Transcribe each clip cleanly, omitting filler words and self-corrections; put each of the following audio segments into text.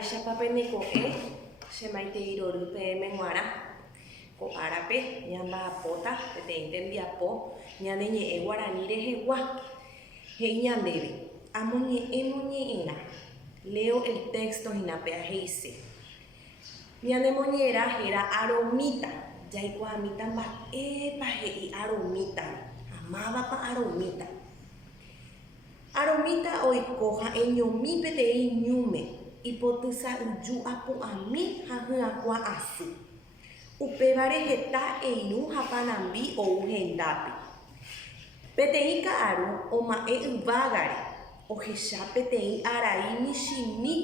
mba'éichapa pendeko'ẽ che maiteirory peẽmeguarã ko árape ñamba'apóta peteĩ tembiapo ñane ñe'ẽ Guarani rehegua he'i ñandéve amoñe'ẽrã leo el texto hínape aheise ñanemoñe'ẽra héra aromita jaikuaamíta mba'épa he'i aromita mávapa aromita aromita oiko ha'eñomi peteĩ ñúme ipotysa'yju apu'ãmi ha hyakuã asy upévare heta eirũ ha panambi ou hendápe peteĩ ka'aru oma'ẽ yvágare ohecha peteĩ arai michĩmi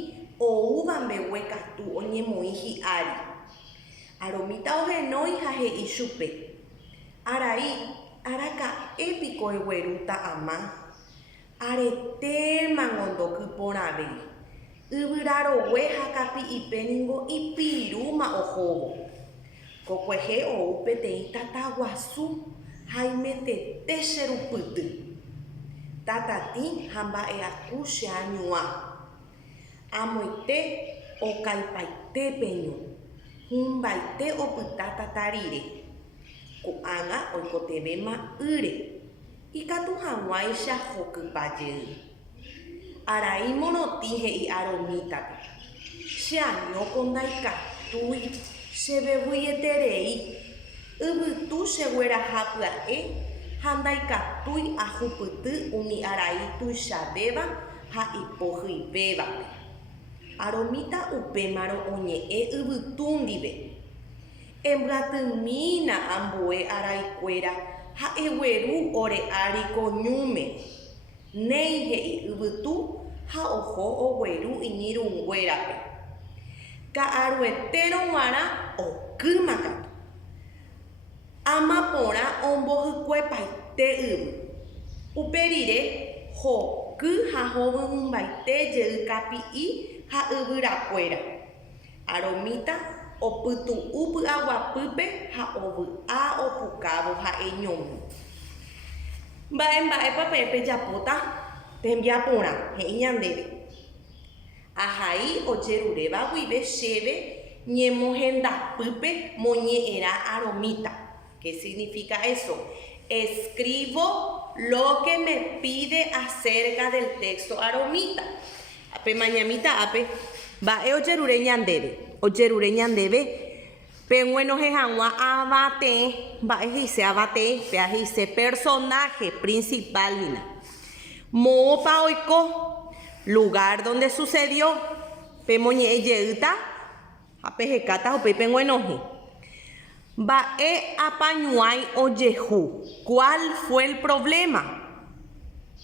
oúva mbegue katu oñemoĩ hi'ári aromita ohenói ha he'i chupe arai araka'épiko eguerúta ama aretémango ndokyporãve yvyrarogue ha kapi'ipe niko ipirũma ohóvo kokuehe ou peteĩ tataguasu ha imetete cherupyty tatati ha mba'eaku che añuã amoite okaipaite peñu humbaite opyta tatarire ko'ág̃a oikotevéma ýre ikatu hag̃uáicha hokypajey arai morotĩ he'i aromítape cheañóko ndaikatúi chevevúieterei yvytu chegueraha pya'e ha ndaikatúi ahupyty umi arai tuichavéva ha ipohyivévape aromita upémarõ oñe'ẽ yvytu ndive embyatymi ambue araikuéra ha egueru ore áriko ñúme néi he'i yvytu ha oho ogueru iñirũnguérape ka'aruetérõ g̃uarã okýmakatu ama porã ombohykuepaite yvy uperire hoky ha hovyhymbaite jey kapi'i ha yvyrakuéra aromita opytu'u py'aguapýpe ha ovy'a opukávo ha eñomi mba'épa pe japóta tembiaporã he'i ñandéve ahai ojeruréva guive chéve ñemohendapýpe moñe'ẽra aromita. ¿Qué significa eso? Escribo lo que me pide acerca del texto aromita. Ape mañamita ape mba'e ojerure ñandéve peguenohe hag̃ua avate mba'e he'ise avate pea he'ise personaje principal hína moõpa oiko lugar donde sucedió pemoñe'ẽ jeýta ha pehekáta upe peguenohe mba'e apañuái ojehu. ¿Cuál fue el problema?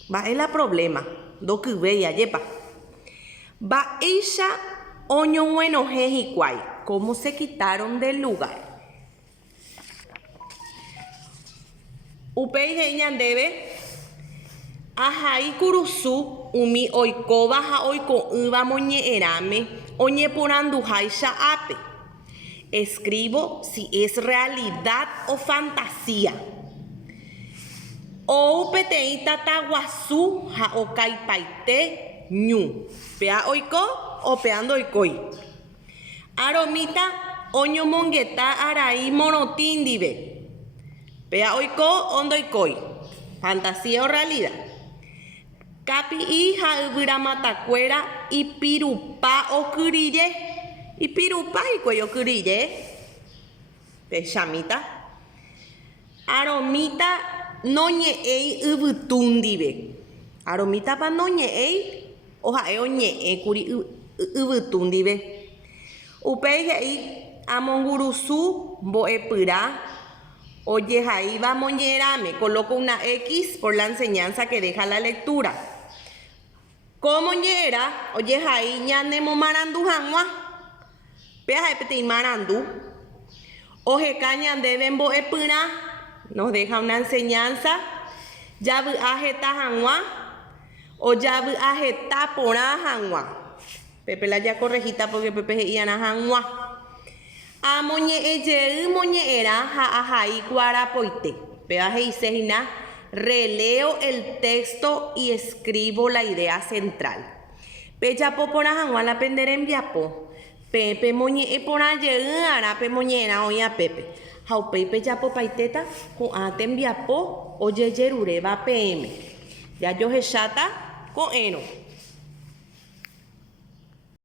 Mba'e la problema ndokyvéi ajépa mba'éicha oñoguenohẽ hikuái. ¿Cómo se quitaron del lugar? Upéi he'i ñandéve ahai kurusu umi oikóva ha oiko'ỹva moñe'ẽrãme oñeporanduháicha ápe. Escribo si es realidad o fantasía. Ou peteĩ tataguasu ha okaipaite ñu. Pea oiko o pea ndoikói. Aromita oñomongeta arai morotĩ ndive. Pea oiko o ndoikói. Fantasía o realidad. Kapi'i ha yvyramatakuéra ipirupa okyrije. Ipirupa hikuái okyrije. Pechamita. Aromita noñe'ẽi yvytu ndive. Aromítapa noñe'ẽi oha'e oñe'ẽkuri yvytu ndive. Upéi he'i amongurusu mbo'epyrã ojehaíva moñe'ẽrãme. Coloco una X por la enseñanza que deja la lectura. ¿Cómo ñe'ẽra ojehai ñanemomarandu hag̃ua? Pea ha'e peteĩ marandu. Oheka ñandéve mbo'epyrã nos deja una enseñanza. Javy'a heta hag̃ua ojavy'a heta porã hag̃ua. Pepe la ya corregita porque Pepe he'íana hag̃ua. Amoñe'ẽjey moñe'ẽrã ha ahai kuarapoite. Pea he'ise hína releo el texto y escribo la idea central. Pejapo porã hag̃ua la penderembiapo. Pe moñe'ẽ porã jeý'arã pe moñe'ẽrã oĩ apépe. Ha upéi pejapopaitéta ko'ã tembiapo ojejeruréva peẽme. Jajohecháta ko'ẽrõ.